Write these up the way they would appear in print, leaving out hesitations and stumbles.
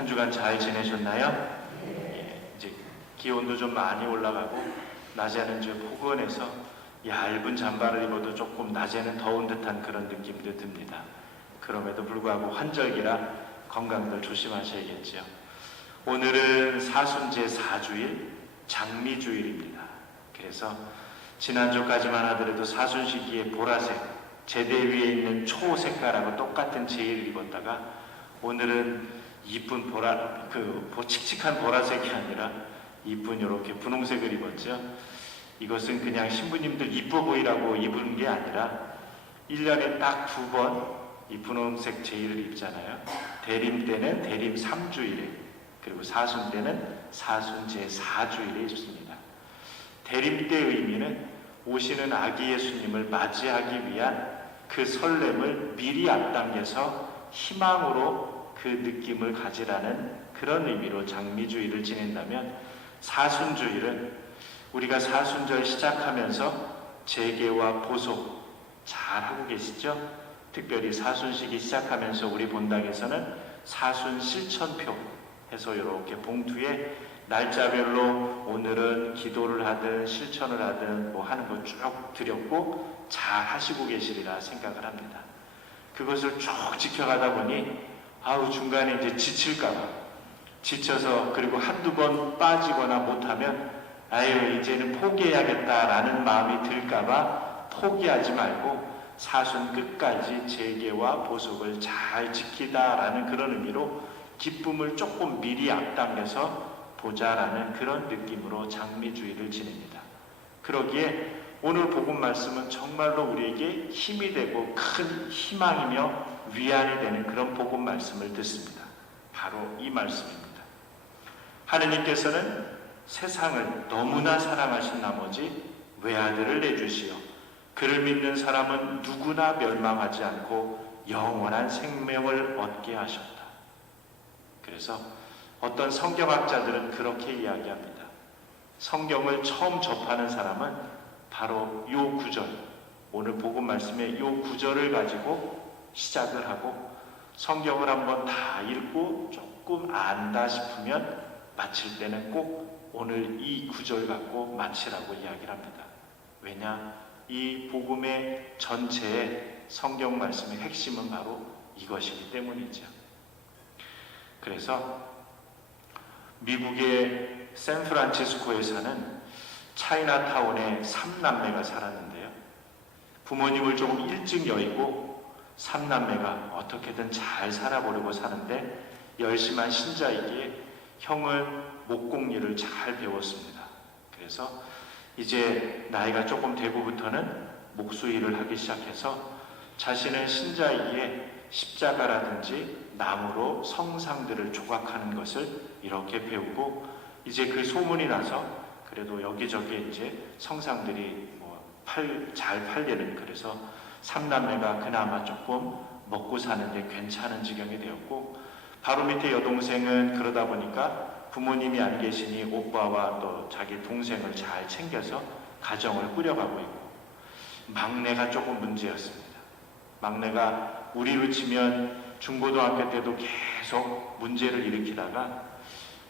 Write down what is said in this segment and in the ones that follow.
한 주간 잘 지내셨나요? 이제 기온도 좀 많이 올라가고 낮에는 좀 포근해서 얇은 잠바를 입어도 조금 낮에는 더운 듯한 그런 느낌도 듭니다. 그럼에도 불구하고 환절기라 건강들 조심하셔야겠죠. 오늘은 사순제 4주일 장미주일입니다. 그래서 지난주까지만 하더라도 사순 시기에 보라색 제대 위에 있는 초색깔하고 똑같은 제의를 입었다가 오늘은 이쁜 칙칙한 보라색이 아니라 이쁜 이렇게 분홍색을 입었죠. 이것은 그냥 신부님들 이뻐 보이라고 입은 게 아니라 1년에 딱 2번 이 분홍색 제의를 입잖아요. 대림 때는 대림 3주일에, 그리고 사순 때는 사순제 4주일에 입습니다. 대림 때 의미는 오시는 아기 예수님을 맞이하기 위한 그 설렘을 미리 앞당겨서 희망으로 그 느낌을 가지라는 그런 의미로 장미주일을 지낸다면, 사순주일은 우리가 사순절 시작하면서 재개와 보속 잘 하고 계시죠? 특별히 사순식이 시작하면서 우리 본당에서는 사순 실천표 해서 이렇게 봉투에 날짜별로 오늘은 기도를 하든 실천을 하든 뭐 하는 거 쭉 드렸고 잘 하시고 계시리라 생각을 합니다. 그것을 쭉 지켜가다 보니 중간에 이제 지칠까봐, 지쳐서 그리고 한두 번 빠지거나 못하면 이제는 포기해야겠다라는 마음이 들까봐 포기하지 말고 사순 끝까지 재개와 보속을 잘 지키다라는 그런 의미로 기쁨을 조금 미리 앞당겨서 보자라는 그런 느낌으로 장미주일을 지냅니다. 그러기에 오늘 복음 말씀은 정말로 우리에게 힘이 되고 큰 희망이며 위안이 되는 그런 복음 말씀을 듣습니다. 바로 이 말씀입니다. 하느님께서는 세상을 너무나 사랑하신 나머지 외아들을 내주시어 그를 믿는 사람은 누구나 멸망하지 않고 영원한 생명을 얻게 하셨다. 그래서 어떤 성경학자들은 그렇게 이야기합니다. 성경을 처음 접하는 사람은 바로 이 구절, 오늘 복음 말씀의 이 구절을 가지고 시작을 하고 성경을 한번 다 읽고 조금 안다 싶으면 마칠 때는 꼭 오늘 이 구절 갖고 마치라고 이야기를 합니다. 왜냐? 이 복음의 전체의 성경 말씀의 핵심은 바로 이것이기 때문이죠. 그래서 미국의 샌프란시스코에 사는 차이나타운에 3남매가 살았는데요. 부모님을 조금 일찍 여의고 3남매가 어떻게든 잘 살아보려고 사는데 열심한 신자이기에 형은 목공일을 잘 배웠습니다. 그래서 이제 나이가 조금 되고부터는 목수일을 하기 시작해서 자신은 신자이기에 십자가라든지 나무로 성상들을 조각하는 것을 이렇게 배우고, 이제 그 소문이 나서 그래도 여기저기 이제 성상들이 잘 팔리는, 그래서 삼남매가 그나마 조금 먹고 사는데 괜찮은 지경이 되었고, 바로 밑에 여동생은 그러다 보니까 부모님이 안 계시니 오빠와 또 자기 동생을 잘 챙겨서 가정을 꾸려가고 있고, 막내가 조금 문제였습니다. 막내가 우리로 치면 중고등학교 때도 계속 문제를 일으키다가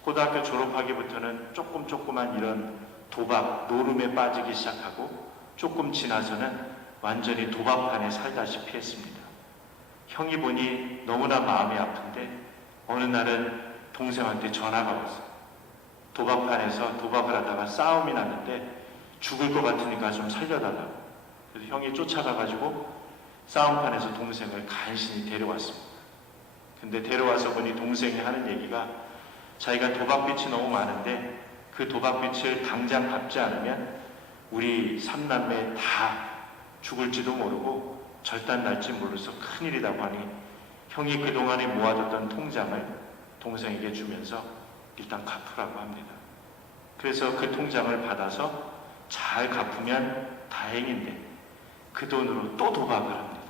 고등학교 졸업하기부터는 조금만 이런 도박, 노름에 빠지기 시작하고 조금 지나서는 완전히 도박판에 살다시피 했습니다. 형이 보니 너무나 마음이 아픈데 어느 날은 동생한테 전화가 왔어요. 도박판에서 도박을 하다가 싸움이 났는데 죽을 것 같으니까 좀 살려달라고. 그래서 형이 쫓아가가지고 싸움판에서 동생을 간신히 데려왔습니다. 근데 데려와서 보니 동생이 하는 얘기가 자기가 도박빚이 너무 많은데 그 도박빚을 당장 갚지 않으면 우리 삼남매 다 죽을지도 모르고 절단 날지 몰라서 큰일이라고 하니 형이 그동안에 모아뒀던 통장을 동생에게 주면서 일단 갚으라고 합니다. 그래서 그 통장을 받아서 잘 갚으면 다행인데 그 돈으로 또 도박을 합니다.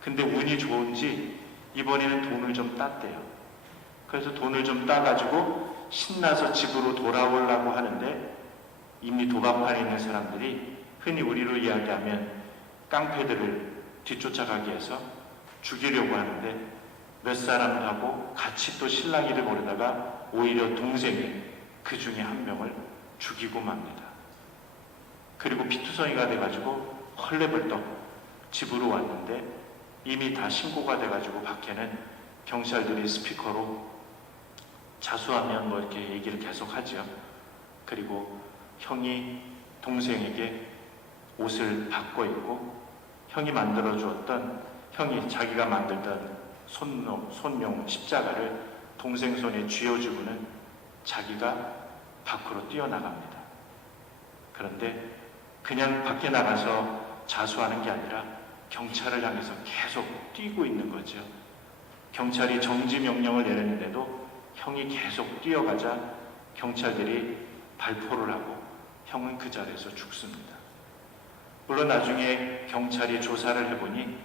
근데 운이 좋은지 이번에는 돈을 좀 땄대요. 그래서 돈을 좀 따가지고 신나서 집으로 돌아오려고 하는데 이미 도박판에 있는 사람들이 흔히 우리로 이야기하면 깡패들을 뒤쫓아가기 위해서 죽이려고 하는데 몇 사람하고 같이 또 신랑이를 모르다가 오히려 동생이 그 중에 한 명을 죽이고 맙니다. 그리고 피투성이가 돼가지고 헐레벌떡 집으로 왔는데 이미 다 신고가 돼가지고 밖에는 경찰들이 스피커로 자수하면 뭐 이렇게 얘기를 계속 하죠. 그리고 형이 동생에게 옷을 바꿔 입고 형이 만들어 주었던, 형이 자기가 만들던 손용 십자가를 동생 손에 쥐어주고는 자기가 밖으로 뛰어나갑니다. 그런데 그냥 밖에 나가서 자수하는 게 아니라 경찰을 향해서 계속 뛰고 있는 거죠. 경찰이 정지 명령을 내렸는데도 형이 계속 뛰어가자 경찰들이 발포를 하고 형은 그 자리에서 죽습니다. 물론 나중에 경찰이 조사를 해보니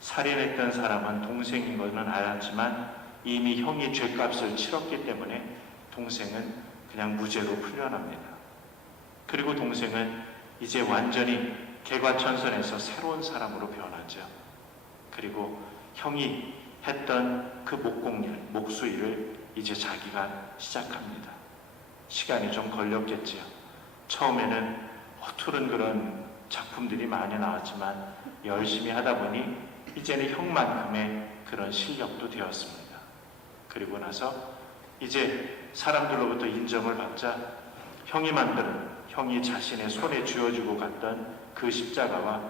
살인했던 사람은 동생인 것은 알았지만 이미 형이 죗값을 치렀기 때문에 동생은 그냥 무죄로 풀려납니다. 그리고 동생은 이제 완전히 개과천선해서 새로운 사람으로 변하죠. 그리고 형이 했던 그 목공일, 목수일을 이제 자기가 시작합니다. 시간이 좀 걸렸겠지요. 처음에는 허투른 그런 작품들이 많이 나왔지만 열심히 하다 보니 이제는 형만큼의 그런 실력도 되었습니다. 그리고 나서 이제 사람들로부터 인정을 받자 형이 만든, 형이 자신의 손에 쥐어주고 갔던 그 십자가와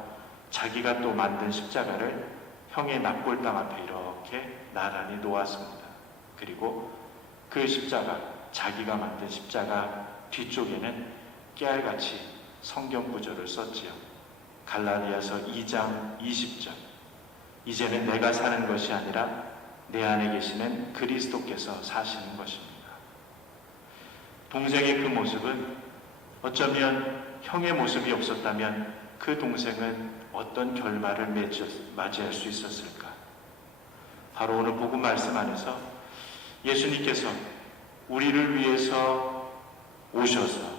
자기가 또 만든 십자가를 형의 납골당 앞에 이렇게 나란히 놓았습니다. 그리고 그 십자가, 자기가 만든 십자가 뒤쪽에는 깨알같이 성경 구절을 썼지요. 갈라디아서 2장 20절. 이제는 내가 사는 것이 아니라 내 안에 계시는 그리스도께서 사시는 것입니다. 동생의 그 모습은 어쩌면 형의 모습이 없었다면 그 동생은 어떤 결말을 맞이할 수 있었을까? 바로 오늘 복음 말씀 안에서 예수님께서 우리를 위해서 오셔서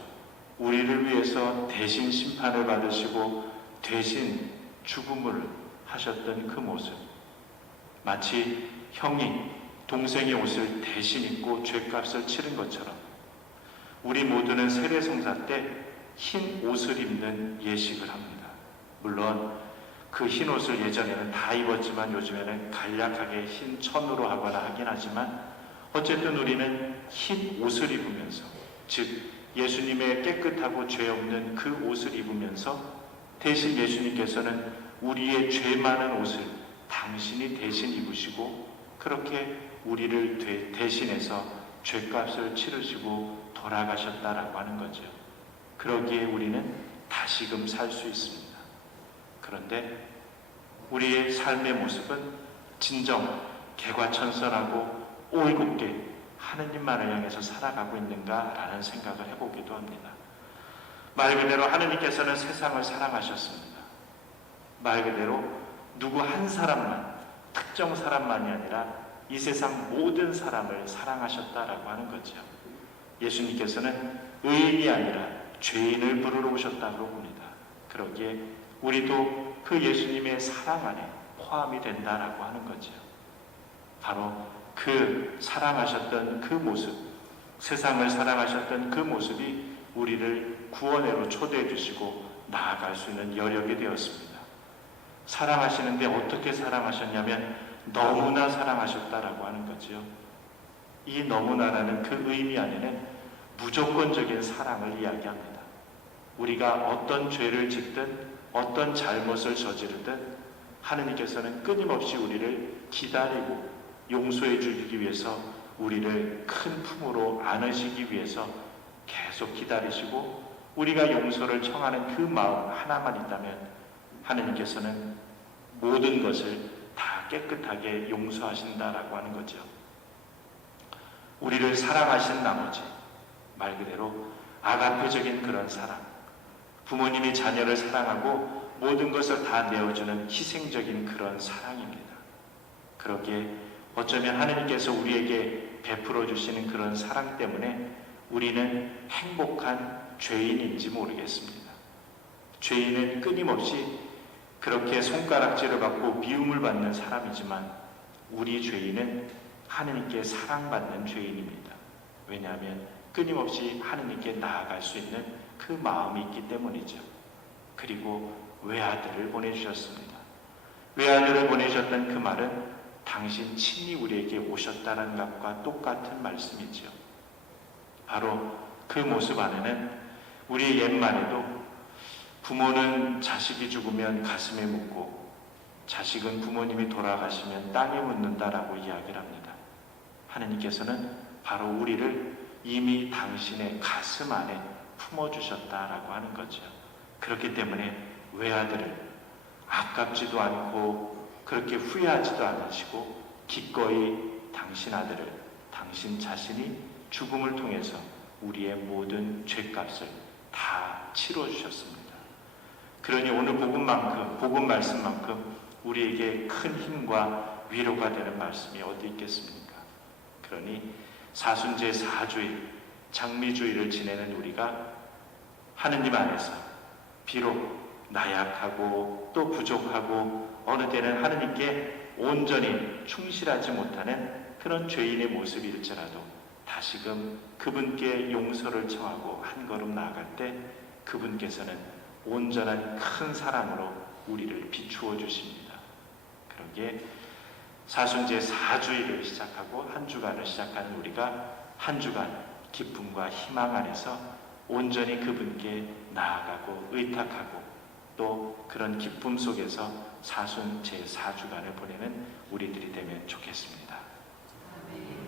우리를 위해서 대신 심판을 받으시고 대신 죽음을 하셨던 그 모습, 마치 형이 동생의 옷을 대신 입고 죗값을 치른 것처럼 우리 모두는 세례성사 때 흰 옷을 입는 예식을 합니다. 물론 그 흰 옷을 예전에는 다 입었지만 요즘에는 간략하게 흰 천으로 하거나 하긴 하지만 어쨌든 우리는 흰 옷을 입으면서, 즉 예수님의 깨끗하고 죄 없는 그 옷을 입으면서 대신 예수님께서는 우리의 죄 많은 옷을 당신이 대신 입으시고 그렇게 우리를 대신해서 죄값을 치르시고 돌아가셨다라고 하는 거죠. 그러기에 우리는 다시금 살 수 있습니다. 그런데 우리의 삶의 모습은 진정 개과천선하고 올곧게 하느님만을 향해서 살아가고 있는가라는 생각을 해보기도 합니다. 말 그대로 하느님께서는 세상을 사랑하셨습니다. 말 그대로 누구 한 사람만, 특정 사람만이 아니라 이 세상 모든 사람을 사랑하셨다라고 하는 거죠. 예수님께서는 의인이 아니라 죄인을 부르러 오셨다고 봅니다. 그러기에 우리도 그 예수님의 사랑 안에 포함이 된다라고 하는 거죠. 바로 그 사랑하셨던 그 모습, 세상을 사랑하셨던 그 모습이 우리를 구원으로 초대해 주시고 나아갈 수 있는 여력이 되었습니다. 사랑하시는데 어떻게 사랑하셨냐면 너무나 사랑하셨다라고 하는 거죠. 이 너무나라는 그 의미 안에는 무조건적인 사랑을 이야기합니다. 우리가 어떤 죄를 짓든 어떤 잘못을 저지르든 하느님께서는 끊임없이 우리를 기다리고 용서해 주기 위해서 우리를 큰 품으로 안으시기 위해서 계속 기다리시고 우리가 용서를 청하는 그 마음 하나만 있다면 하느님께서는 모든 것을 다 깨끗하게 용서하신다라고 하는 거죠. 우리를 사랑하신 나머지 말 그대로 아가페적인 그런 사랑, 부모님이 자녀를 사랑하고 모든 것을 다 내어주는 희생적인 그런 사랑입니다. 그러기에 어쩌면 하느님께서 우리에게 베풀어 주시는 그런 사랑 때문에 우리는 행복한 죄인인지 모르겠습니다. 죄인은 끊임없이 그렇게 손가락질을 받고 미움을 받는 사람이지만 우리 죄인은 하느님께 사랑받는 죄인입니다. 왜냐하면 끊임없이 하느님께 나아갈 수 있는 그 마음이 있기 때문이죠. 그리고 외아들을 보내주셨습니다. 외아들을 보내셨던 그 말은 당신 친히 우리에게 오셨다는 것과 똑같은 말씀이죠. 바로 그 모습 안에는 우리의 옛말에도 부모는 자식이 죽으면 가슴에 묻고 자식은 부모님이 돌아가시면 땅에 묻는다라고 이야기를 합니다. 하느님께서는 바로 우리를 이미 당신의 가슴 안에 품어주셨다라고 하는 거죠. 그렇기 때문에 외아들을 아깝지도 않고 그렇게 후회하지도 않으시고 기꺼이 당신 아들을 당신 자신이 죽음을 통해서 우리의 모든 죄값을 다 치러주셨습니다. 그러니 오늘 복음 말씀만큼 우리에게 큰 힘과 위로가 되는 말씀이 어디 있겠습니까? 그러니 사순제 4주일 장미주일을 지내는 우리가 하느님 안에서 비록 나약하고 또 부족하고 어느 때는 하느님께 온전히 충실하지 못하는 그런 죄인의 모습일지라도 다시금 그분께 용서를 청하고 한 걸음 나아갈 때 그분께서는 온전한 큰 사랑으로 우리를 비추어 주십니다. 그러기에 사순제 4주일을 시작하고 한 주간을 시작하는 우리가 한 주간 기쁨과 희망 안에서 온전히 그분께 나아가고 의탁하고 또 그런 기쁨 속에서 사순 제4주간을 보내는 우리들이 되면 좋겠습니다.